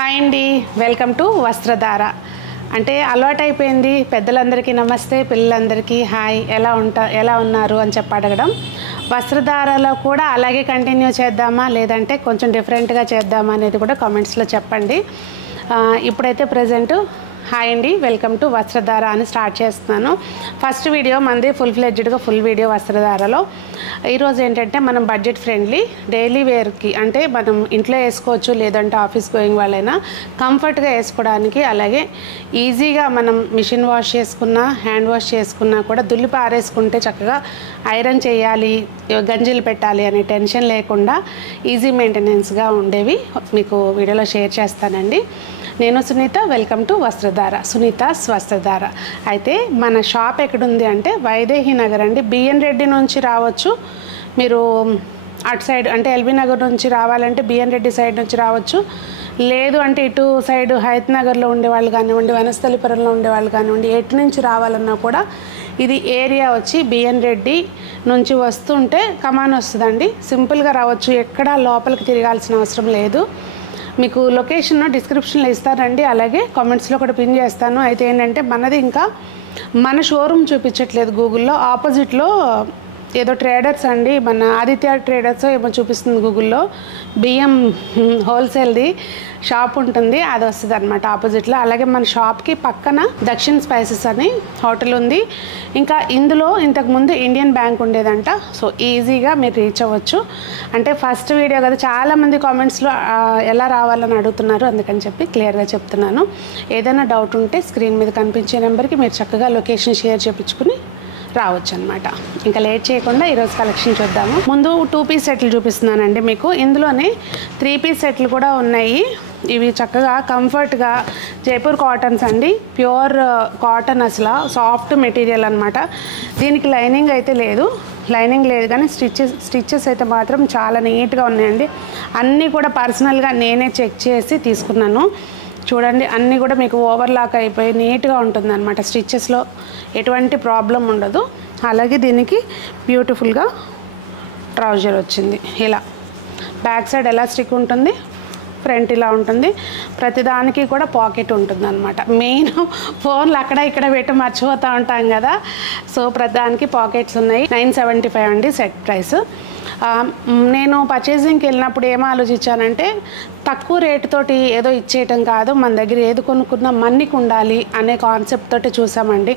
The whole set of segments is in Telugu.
హాయ్ అండి, వెల్కమ్ టు వస్త్రధార. అంటే అలవాటు అయిపోయింది పెద్దలందరికీ నమస్తే, పిల్లలందరికీ హాయ్, ఎలా ఉన్నారు అని చెప్పి అడగడం. వస్త్రధారలో కూడా అలాగే కంటిన్యూ చేద్దామా లేదంటే కొంచెం డిఫరెంట్గా చేద్దామా అనేది కూడా కామెంట్స్లో చెప్పండి. ఇప్పుడైతే ప్రజెంట్ హాయ్ అండి, వెల్కమ్ టు వస్త్రధార అని స్టార్ట్ చేస్తున్నాను. ఫస్ట్ వీడియో మంది ఫుల్ వీడియో వస్త్రధారలో. ఈరోజు ఏంటంటే మనం బడ్జెట్ ఫ్రెండ్లీ డైలీ వేర్కి, అంటే మనం ఇంట్లో వేసుకోవచ్చు లేదంటే ఆఫీస్ గోయింగ్ వాళ్ళైనా కంఫర్ట్గా వేసుకోవడానికి, అలాగే ఈజీగా మనం మిషన్ వాష్ చేసుకున్నా హ్యాండ్ వాష్ చేసుకున్నా కూడా దులిపి ఆరేసుకుంటే చక్కగా ఐరన్ చేయాలి, గంజిలు పెట్టాలి అనే టెన్షన్ లేకుండా ఈజీ మెయింటెనెన్స్గా ఉండేవి మీకు వీడియోలో షేర్ చేస్తానండి. నేను సునీత, వెల్కమ్ టు వస్త్రధార, సునీతాస్ వస్త్రధార. అయితే మన షాప్ ఎక్కడుంది అంటే వైదేహి నగర్ అండి. బిఎన్ రెడ్డి నుంచి రావచ్చు మీరు, అటు సైడ్ అంటే ఎల్బీ నగర్ నుంచి రావాలంటే బిఎన్ రెడ్డి సైడ్ నుంచి రావచ్చు. లేదు అంటే ఇటు సైడ్ హయత్ నగర్లో ఉండేవాళ్ళు కానివ్వండి, వనస్థలిపురంలో ఉండేవాళ్ళు కానివ్వండి, ఎటు నుంచి రావాలన్నా కూడా ఇది ఏరియా వచ్చి బిఎన్ రెడ్డి నుంచి వస్తుంటే కమాన్ వస్తుందండి. సింపుల్గా రావచ్చు, ఎక్కడా లోపలికి తిరగాల్సిన అవసరం లేదు. మీకు లొకేషన్ డిస్క్రిప్షన్లో ఇస్తానండి, అలాగే కామెంట్స్లో కూడా పిన్ చేస్తాను. అయితే ఏంటంటే మనది ఇంకా మన షోరూమ్ చూపించట్లేదు గూగుల్లో, ఆపోజిట్లో ఏదో ట్రేడర్స్ అండి, మన ఆదిత్య ట్రేడర్స్ ఏమో చూపిస్తుంది గూగుల్లో. బియ్యం హోల్సేల్ది షాప్ ఉంటుంది, అది వస్తుంది అనమాట ఆపోజిట్లో. అలాగే మన షాప్కి పక్కన దక్షిణ్ స్పైసెస్ అని హోటల్ ఉంది. ఇంకా ఇందులో ఇంతకుముందు ఇండియన్ బ్యాంక్ ఉండేదంట, సో ఈజీగా మీరు రీచ్ అవ్వచ్చు. అంటే ఫస్ట్ వీడియో కదా, చాలామంది కామెంట్స్లో ఎలా రావాలని అడుగుతున్నారు, అందుకని చెప్పి క్లియర్గా చెప్తున్నాను. ఏదైనా డౌట్ ఉంటే స్క్రీన్ మీద కనిపించే నెంబర్కి మీరు చక్కగా లొకేషన్ షేర్ చేయించుకుని రావచ్చు అనమాట. ఇంకా లేట్ చేయకుండా ఈరోజు కలెక్షన్ చూద్దాము. ముందు 2 పీస్ సెట్లు చూపిస్తున్నానండి మీకు. ఇందులోనే 3 పీస్ సెట్లు కూడా ఉన్నాయి. ఇవి చక్కగా కంఫర్ట్గా జైపూర్ కాటన్స్ అండి, ప్యూర్ కాటన్, అసలు సాఫ్ట్ మెటీరియల్ అనమాట. దీనికి లైనింగ్ అయితే లేదు, కానీ స్టిచ్చెస్ అయితే మాత్రం చాలా నీట్గా ఉన్నాయండి. అన్నీ కూడా పర్సనల్గా నేనే చెక్ చేసి తీసుకున్నాను. చూడండి, అన్నీ కూడా మీకు ఓవర్లాక్ అయిపోయి నీట్గా ఉంటుంది అనమాట. స్టిచ్చెస్లో ఎటువంటి ప్రాబ్లం ఉండదు. అలాగే దీనికి బ్యూటిఫుల్గా ట్రౌజర్ వచ్చింది. ఇలా బ్యాక్ సైడ్ ఎలాస్టిక్ ఉంటుంది, ఫ్రంట్ ఇలా ఉంటుంది. ప్రతిదానికి కూడా పాకెట్ ఉంటుంది అనమాట. మెయిన్ ఫోన్లు అక్కడ ఇక్కడ పెట్టి మర్చిపోతూ ఉంటాం కదా, సో ప్రతిదానికి పాకెట్స్ ఉన్నాయి. 975 అండి సెట్ ప్రైస్. నేను పర్చేసింగ్కి వెళ్ళినప్పుడు ఏం ఆలోచించానంటే, తక్కువ రేటుతోటి ఏదో ఇచ్చేయటం కాదు, మన దగ్గర ఏది కొనుక్కున్నా మన్నికి ఉండాలి అనే కాన్సెప్ట్ తోటి చూసామండి.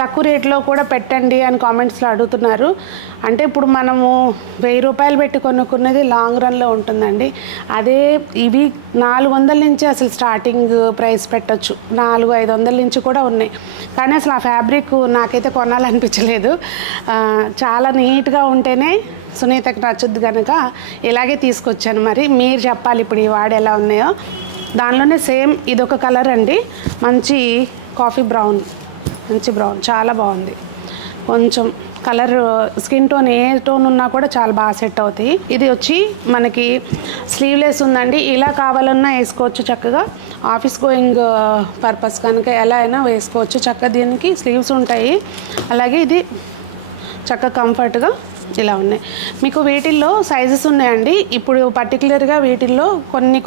తక్కువ రేట్లో కూడా పెట్టండి అని కామెంట్స్లో అడుగుతున్నారు. అంటే ఇప్పుడు మనము 1000 రూపాయలు పెట్టి కొనుక్కున్నది లాంగ్ రన్లో ఉంటుందండి. అదే ఇవి 400 నుంచి అసలు స్టార్టింగ్ ప్రైస్ పెట్టచ్చు, 400-500 నుంచి కూడా ఉన్నాయి. కానీ అసలు ఆ ఫ్యాబ్రిక్ నాకైతే కొనాలనిపించలేదు. చాలా నీట్గా ఉంటేనే సునీతకి నచ్చుద్ది కనుక ఇలాగే తీసుకొచ్చాను. మరి మీరు చెప్పాలి ఇప్పుడు ఈ వాడు ఎలా ఉన్నాయో. దానిలోనే సేమ్ ఇదొక కలర్ అండి, మంచి కాఫీ బ్రౌన్, మంచి బ్రౌన్, చాలా బాగుంది. కొంచెం కలర్ స్కిన్ టోన్ ఏ టోన్ ఉన్నా కూడా చాలా బాగా సెట్ అవుతాయి. ఇది వచ్చి మనకి స్లీవ్లెస్ ఉందండి, ఇలా కావాలన్నా వేసుకోవచ్చు చక్కగా. ఆఫీస్ గోయింగ్ పర్పస్ కనుక ఎలా అయినా వేసుకోవచ్చు చక్కగా. దీనికి స్లీవ్స్ ఉంటాయి. అలాగే ఇది చక్కగా కంఫర్ట్గా ఇలా ఉన్నాయి. మీకు వీటిల్లో సైజెస్ ఉన్నాయండి. ఇప్పుడు పర్టికులర్గా వీటిల్లో కొన్ని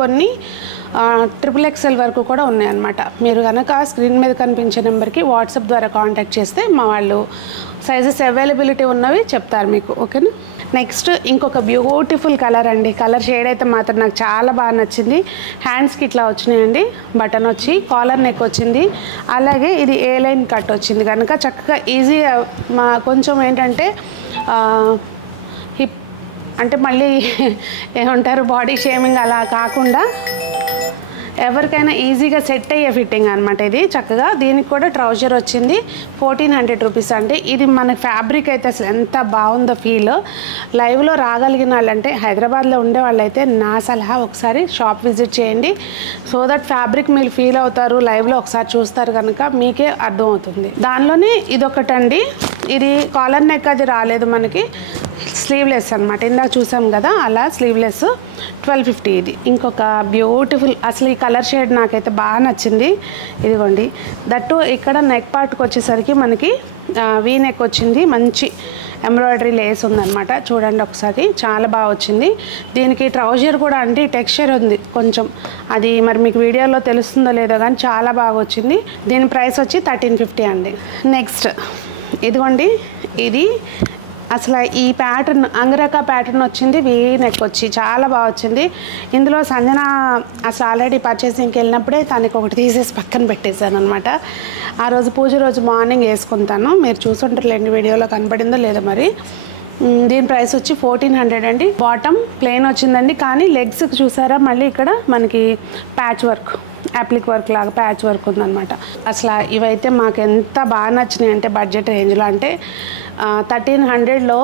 XXL వరకు కూడా ఉన్నాయన్నమాట. మీరు కనుక స్క్రీన్ మీద కనిపించే నెంబర్కి వాట్సాప్ ద్వారా కాంటాక్ట్ చేస్తే మా వాళ్ళు సైజెస్ అవైలబిలిటీ ఉన్నవి చెప్తారు మీకు, ఓకేనా. నెక్స్ట్ ఇంకొక బ్యూటిఫుల్ కలర్ అండి. కలర్ షేడ్ అయితే మాత్రం నాకు చాలా బాగా నచ్చింది. హ్యాండ్స్కి ఇట్లా వచ్చినాయండి, బటన్ వచ్చి కాలర్ నెక్ వచ్చింది. అలాగే ఇది ఏ లైన్ కట్ వచ్చింది కనుక చక్కగా ఈజీగా కొంచెం ఏంటంటే హిప్ అంటే మళ్ళీ ఏమంటారు బాడీ షేమింగ్ అలా కాకుండా ఎవరికైనా ఈజీగా సెట్ అయ్యే ఫిట్టింగ్ అనమాట ఇది. చక్కగా దీనికి కూడా ట్రౌజర్ వచ్చింది. 1400 రూపీస్ అండి. ఇది మన ఫ్యాబ్రిక్ అయితే అసలు ఎంత బాగుందో ఫీల్. లైవ్లో రాగలిగిన వాళ్ళంటే, హైదరాబాద్లో ఉండే వాళ్ళైతే నా సలహా ఒకసారి షాప్ విజిట్ చేయండి. సో దట్ ఫ్యాబ్రిక్ మీరు ఫీల్ అవుతారు, లైవ్లో ఒకసారి చూస్తారు కనుక మీకే అర్థమవుతుంది. దానిలోనే ఇదొకటండి, ఇది కాలర్ నెక్ అది రాలేదు మనకి, స్లీవ్లెస్ అనమాట. ఇందాక చూసాం కదా అలా స్లీవ్లెస్, 1250 ఇది. ఇంకొక బ్యూటిఫుల్, అసలు ఈ కలర్ షేడ్ నాకైతే బాగా నచ్చింది. ఇదిగోండి, దట్టు ఇక్కడ నెక్ పార్ట్కి వచ్చేసరికి మనకి వీ నెక్ వచ్చింది, మంచి ఎంబ్రాయిడరీ లేస్ ఉందన్నమాట. చూడండి ఒకసారి, చాలా బాగా వచ్చింది. దీనికి ట్రౌజర్ కూడా అంటే టెక్స్చర్ ఉంది కొంచెం, అది మరి మీకు వీడియోలో తెలుస్తుందో లేదో కానీ చాలా బాగా వచ్చింది. దీని ప్రైస్ వచ్చి 1350 అండి. నెక్స్ట్ ఇదిగోండి, ఇది అసలు ఈ ప్యాటర్న్ అంగరకా ప్యాటర్న్ వచ్చింది, వీ నెక్ వచ్చి చాలా బాగా వచ్చింది. ఇందులో సంజన అసలు ఆల్రెడీ పర్చేసింగ్కి వెళ్ళినప్పుడే తనకి ఒకటి తీసేసి పక్కన పెట్టేశాను అనమాట. ఆ రోజు పూజ రోజు మార్నింగ్ వేసుకుంటాను, మీరు చూసుంటారులేండి వీడియోలో కనపడిందో లేదో మరి. దీని ప్రైస్ వచ్చి 1400 అండి. బాటమ్ ప్లెయిన్ వచ్చిందండి, కానీ లెగ్స్కి చూసారా మళ్ళీ ఇక్కడ మనకి ప్యాచ్ వర్క్, యాప్లిక్ వర్క్ లాగా ప్యాచ్ వర్క్ ఉందన్నమాట. అసలు ఇవైతే మాకు ఎంత బాగా నచ్చినాయి అంటే బడ్జెట్ రేంజ్లో, అంటే 1300లో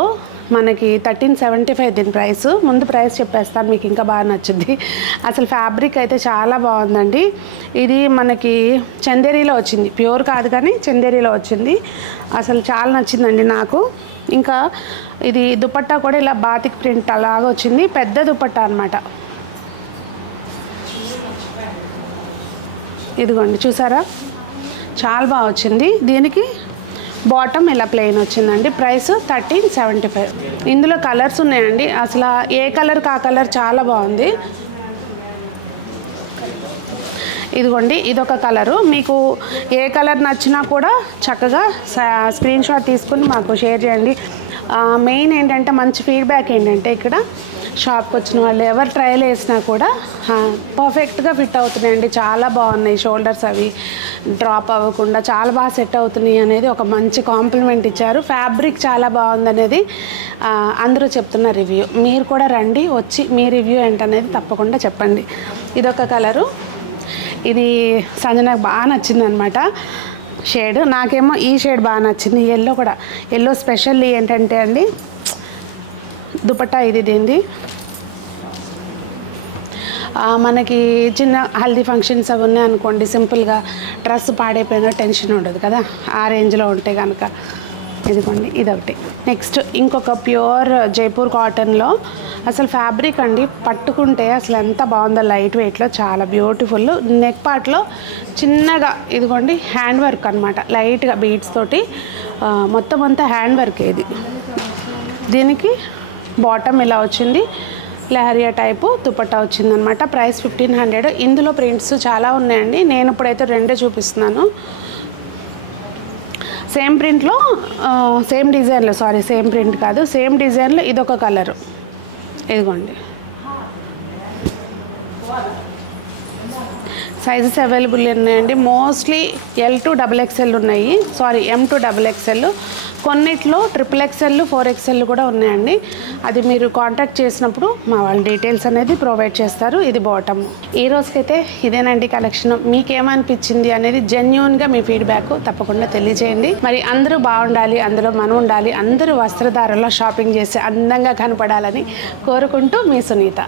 మనకి 1375 దీని ప్రైస్. ముందు ప్రైస్ చెప్పేస్తాను, మీకు ఇంకా బాగా నచ్చుద్ది. అసలు ఫ్యాబ్రిక్ అయితే చాలా బాగుందండి. ఇది మనకి చందేరీలో వచ్చింది, ప్యూర్ కాదు కానీ చందేరీలో వచ్చింది. అసలు చాలా నచ్చిందండి నాకు. ఇంకా ఇది దుపట్టా కూడా ఇలా బాతిక్ ప్రింట్ అలాగా వచ్చింది, పెద్ద దుపట్టా అనమాట. ఇదిగోండి చూసారా, చాలా బాగా వచ్చింది. దీనికి బాటమ్ ఇలా ప్లెయిన్ వచ్చిందండి. ప్రైస్ 1375. ఇందులో కలర్స్ ఉన్నాయండి, అసలు ఏ కలర్కి ఆ కలర్ చాలా బాగుంది. ఇదిగోండి, ఇదొక కలరు. మీకు ఏ కలర్ నచ్చినా కూడా చక్కగా స్క్రీన్ షాట్ తీసుకుని మాకు షేర్ చేయండి. మెయిన్ ఏంటంటే మంచి ఫీడ్బ్యాక్ ఏంటంటే ఇక్కడ షాప్కి వచ్చిన వాళ్ళు ఎవరు ట్రయల్ వేసినా కూడా పర్ఫెక్ట్గా ఫిట్ అవుతున్నాయండి, చాలా బాగున్నాయి. షోల్డర్స్ అవి డ్రాప్ అవ్వకుండా చాలా బాగా సెట్ అవుతున్నాయి అనేది ఒక మంచి కాంప్లిమెంట్ ఇచ్చారు. ఫ్యాబ్రిక్ చాలా బాగుంది అనేది అందరూ చెప్తున్న రివ్యూ. మీరు కూడా రండి, వచ్చి మీ రివ్యూ ఏంటనేది తప్పకుండా చెప్పండి. ఇదొక కలరు, ఇది సంజనకు బాగా నచ్చింది అనమాట షేడ్. నాకేమో ఈ షేడ్ బాగా నచ్చింది, ఎల్లో కూడా. ఎల్లో స్పెషల్ ఏంటంటే అండి దుపట్టా ఇది దీనిది మనకి చిన్న హల్దీ ఫంక్షన్స్ అవి ఉన్నాయి అనుకోండి, సింపుల్గా డ్రెస్ పాడైపోయినా టెన్షన్ ఉండదు కదా, ఆ రేంజ్లో ఉంటే కనుక. ఇదిగోండి ఇదొకటి. నెక్స్ట్ ఇంకొక ప్యూర్ జైపూర్ కాటన్లో అసలు ఫ్యాబ్రిక్ అండి పట్టుకుంటే అసలు ఎంత బాగుందో, లైట్ వెయిట్లో చాలా బ్యూటిఫుల్. నెక్ పార్ట్లో చిన్నగా ఇదిగోండి హ్యాండ్ వర్క్ అనమాట, లైట్గా బీడ్స్ తోటి మొత్తం అంతా హ్యాండ్ వర్క్. ఇది దీనికి బాటమ్ ఇలా వచ్చింది, లహరియా టైపు దుపట్టా వచ్చిందనమాట. ప్రైస్ 1500. ఇందులో ప్రింట్స్ చాలా ఉన్నాయండి, నేను ఇప్పుడైతే రెండే చూపిస్తున్నాను. సేమ్ ప్రింట్లో సేమ్ డిజైన్లో, సారీ సేమ్ ప్రింట్ కాదు, సేమ్ డిజైన్లో ఇదొక కలరు. ఇదిగోండి సైజెస్ అవైలబుల్ ఉన్నాయండి. మోస్ట్లీ L to XXL ఉన్నాయి, సారీ M to XXL. కొన్నిట్లో XXL 4XL కూడా ఉన్నాయండి. అది మీరు కాంటాక్ట్ చేసినప్పుడు మా వాళ్ళ డీటెయిల్స్ అనేది ప్రొవైడ్ చేస్తారు. ఇది బాటమ్. ఈ రోజుకైతే ఇదేనండి కలెక్షన్. మీకేమనిపించింది అనేది జెన్యూన్గా మీ ఫీడ్బ్యాక్ తప్పకుండా తెలియజేయండి. మరి అందరూ బాగుండాలి, అందులో మనం ఉండాలి, అందరూ వస్త్రధారలో షాపింగ్ చేసి అందంగా కనపడాలని కోరుకుంటూ మీ సునీత.